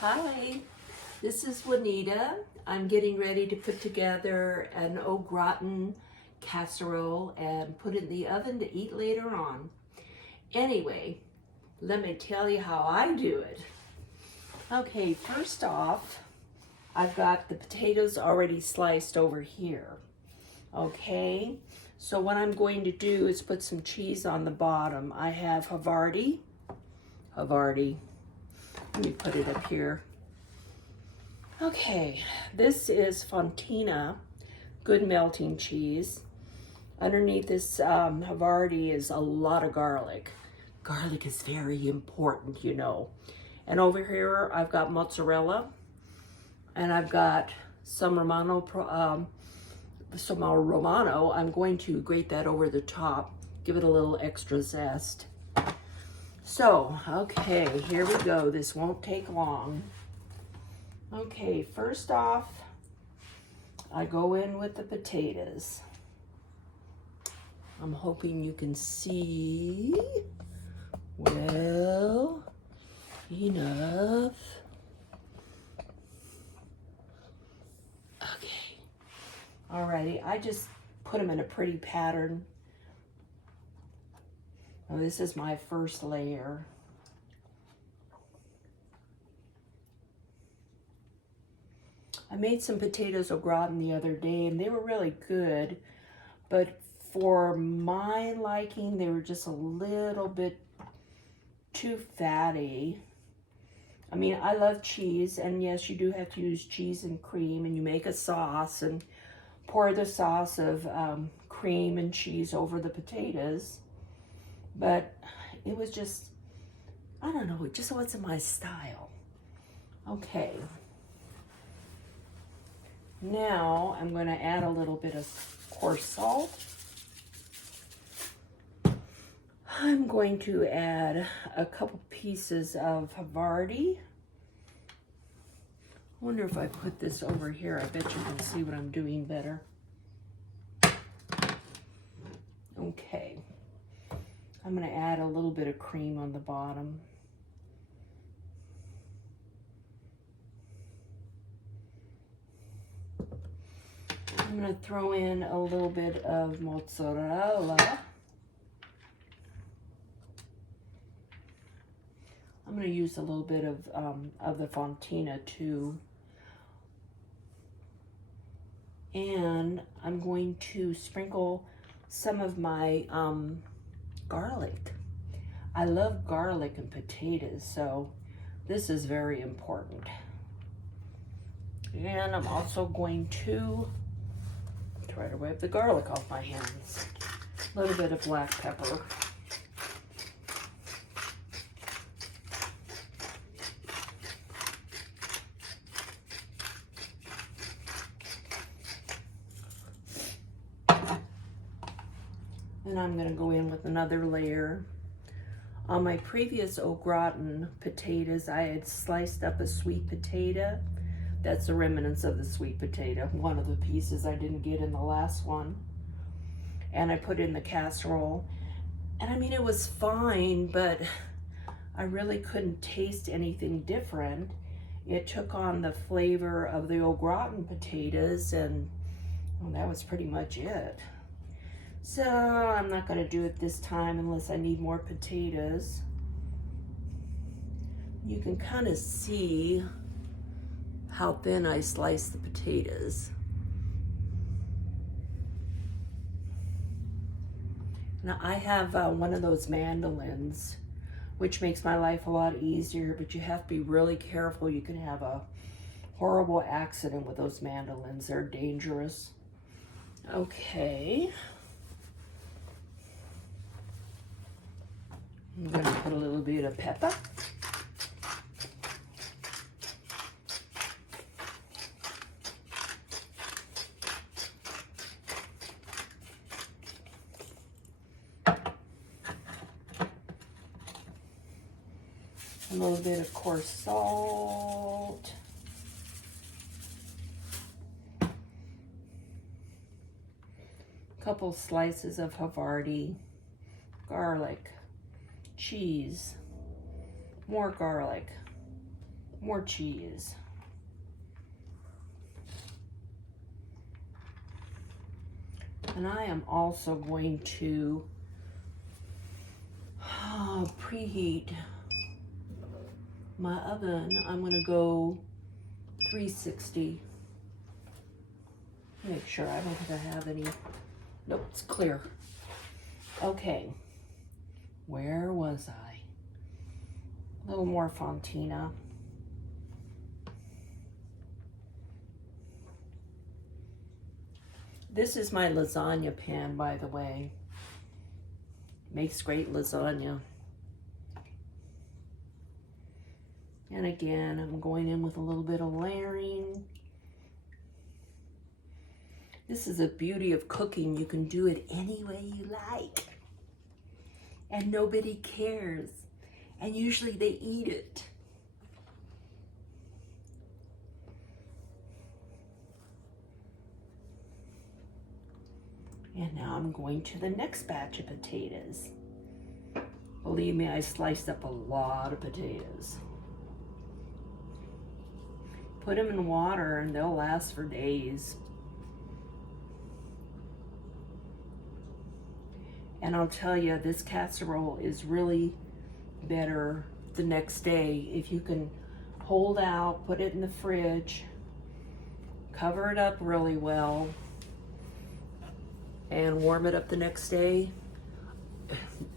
Hi, this is Juanita. I'm getting ready to put together an au gratin casserole and put it in the oven to eat later on. Anyway, let me tell you how I do it. Okay, first off, I've got the potatoes already sliced over here. Okay, so what I'm going to do is put some cheese on the bottom. I have Havarti. Let me put it up here. Okay, this is Fontina, good melting cheese. Underneath this Havarti is a lot of garlic. Garlic is very important, you know. And over here, I've got mozzarella, and I've got some Romano. I'm going to grate that over the top, give it a little extra zest. So, okay, here we go. This won't take long. Okay, first off, I go in with the potatoes. I'm hoping you can see well enough. Okay, alrighty, I just put them in a pretty pattern. Oh, this is my first layer. I made some potatoes au gratin the other day and they were really good, but for my liking, they were just a little bit too fatty. I mean, I love cheese, and yes, you do have to use cheese and cream, and you make a sauce and pour the sauce of cream and cheese over the potatoes. But it was just, I don't know, it just wasn't my style. Okay. Now I'm going to add a little bit of coarse salt. I'm going to add a couple pieces of Havarti. I wonder if I put this over here, I bet you can see what I'm doing better. Okay. I'm going to add a little bit of cream on the bottom. I'm going to throw in a little bit of mozzarella. I'm going to use a little bit of the Fontina too. And I'm going to sprinkle some of my garlic. I love garlic and potatoes, so this is very important. And I'm also going to try to wipe the garlic off my hands. A little bit of black pepper. And I'm going to go in with another layer. On my previous au gratin potatoes, I had sliced up a sweet potato. That's the remnants of the sweet potato, one of the pieces I didn't get in the last one. And I put in the casserole. And I mean, it was fine, but I really couldn't taste anything different. It took on the flavor of the au gratin potatoes, and well, that was pretty much it. So I'm not going to do it this time unless I need more potatoes. You can kind of see how thin I slice the potatoes. Now I have one of those mandolins, which makes my life a lot easier, but you have to be really careful. You can have a horrible accident with those mandolins. They're dangerous. Okay. I'm going to put a little bit of pepper. A little bit of coarse salt. A couple slices of Havarti, garlic, cheese, more garlic, more cheese. And I am also going to preheat my oven. I'm going to go 360. Make sure I don't think I have any. Nope, it's clear. Okay, where was I? A little more Fontina. This is my lasagna pan, by the way. Makes great lasagna. And again, I'm going in with a little bit of layering. This is the beauty of cooking. You can do it any way you like. And nobody cares. And usually they eat it. And now I'm going to the next batch of potatoes. Believe me, I sliced up a lot of potatoes. Put them in water and they'll last for days. And I'll tell you, this casserole is really better the next day if you can hold out, put it in the fridge, cover it up really well, and warm it up the next day.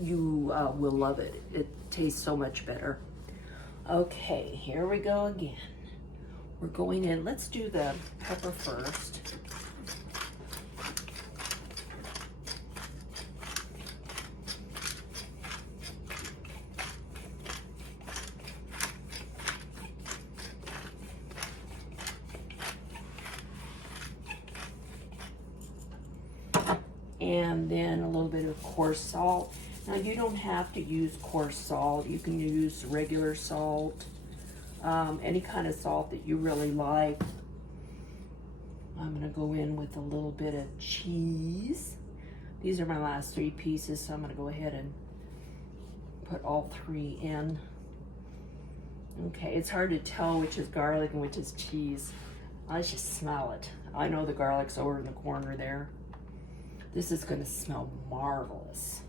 You will love it. It tastes so much better. Okay, here we go again. We're going in. Let's do the pepper first. And then a little bit of coarse salt. Now you don't have to use coarse salt. You can use regular salt, any kind of salt that you really like. I'm gonna go in with a little bit of cheese. These are my last 3 pieces, so I'm gonna go ahead and put all 3 in. Okay, it's hard to tell which is garlic and which is cheese. Let's just smell it. I know the garlic's over in the corner there. This is going to smell marvelous.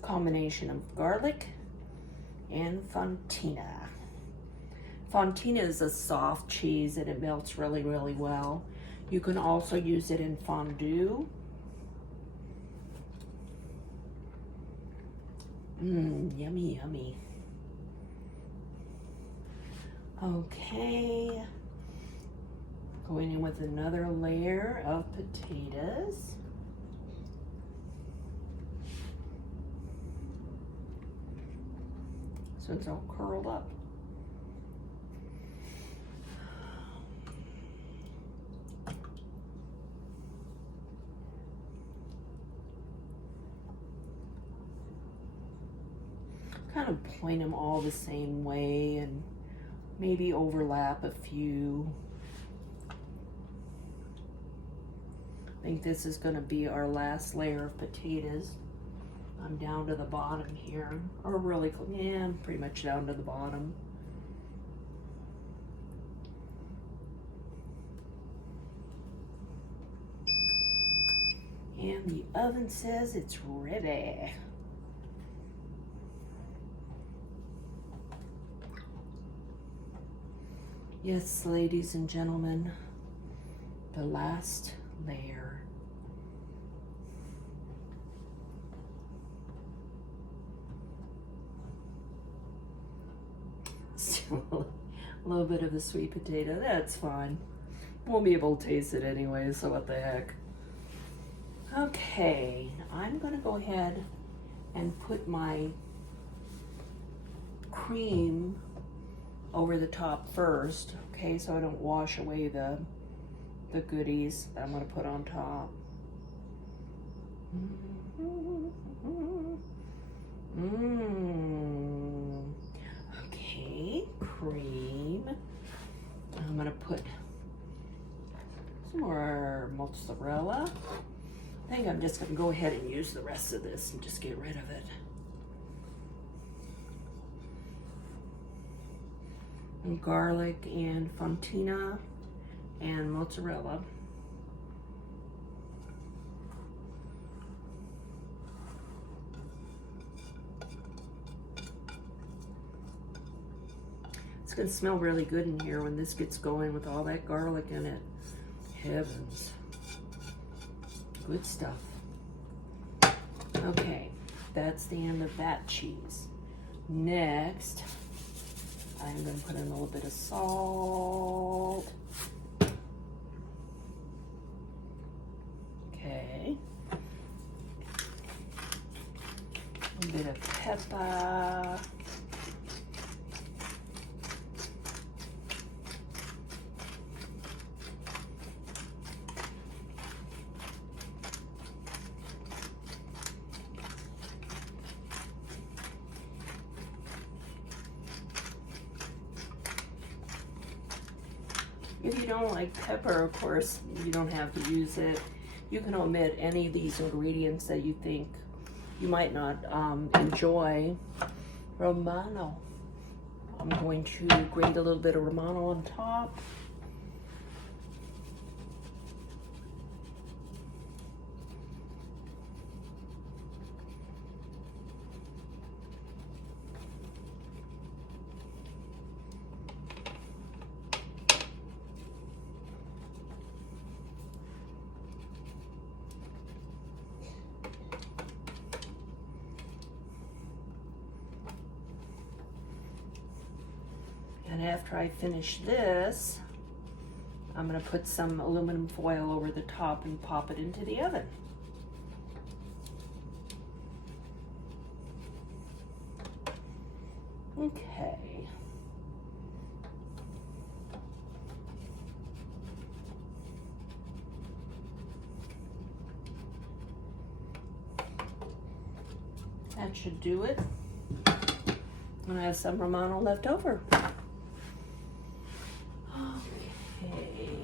Combination of garlic and Fontina. Fontina is a soft cheese and it melts really, really well. You can also use it in fondue. Yummy, yummy. Okay. Going in with another layer of potatoes. So it's all curled up. Kind of point them all the same way and maybe overlap a few. I think this is going to be our last layer of potatoes. I'm down to the bottom here, or really, yeah, I'm pretty much down to the bottom. And the oven says it's ready. Yes, ladies and gentlemen, the last layer. Still a little bit of the sweet potato, that's fine. Won't be able to taste it anyway, so what the heck. Okay, I'm gonna go ahead and put my cream over the top first, okay, so I don't wash away the goodies that I'm going to put on top. Okay, cream. I'm going to put some more mozzarella. I think I'm just going to go ahead and use the rest of this and just get rid of it. and garlic and Fontina and mozzarella. It's gonna smell really good in here when this gets going with all that garlic in it. Heavens. Good stuff. Okay, that's the end of that cheese. Next, I'm gonna put in a little bit of salt. Okay. A bit of pepper. If you don't like pepper, of course, you don't have to use it. You can omit any of these ingredients that you think you might not enjoy. Romano. I'm going to grate a little bit of Romano on top. And after I finish this, I'm gonna put some aluminum foil over the top and pop it into the oven. Okay. That should do it. And I have some Romano left over. Okay,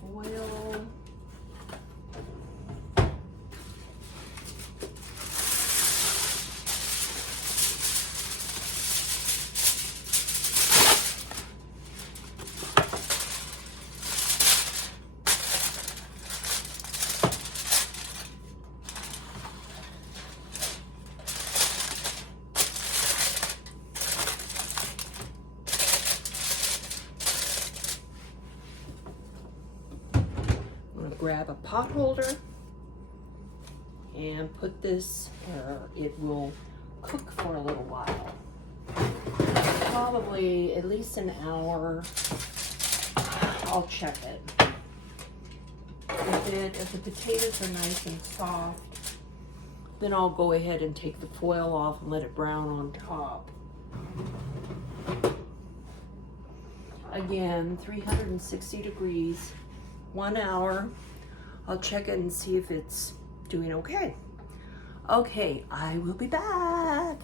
foil. Grab a pot holder and put this where it will cook for a little while. Probably at least an hour. I'll check it. If the potatoes are nice and soft, then I'll go ahead and take the foil off and let it brown on top. Again, 360 degrees, 1 hour. I'll check it and see if it's doing okay. Okay, I will be back.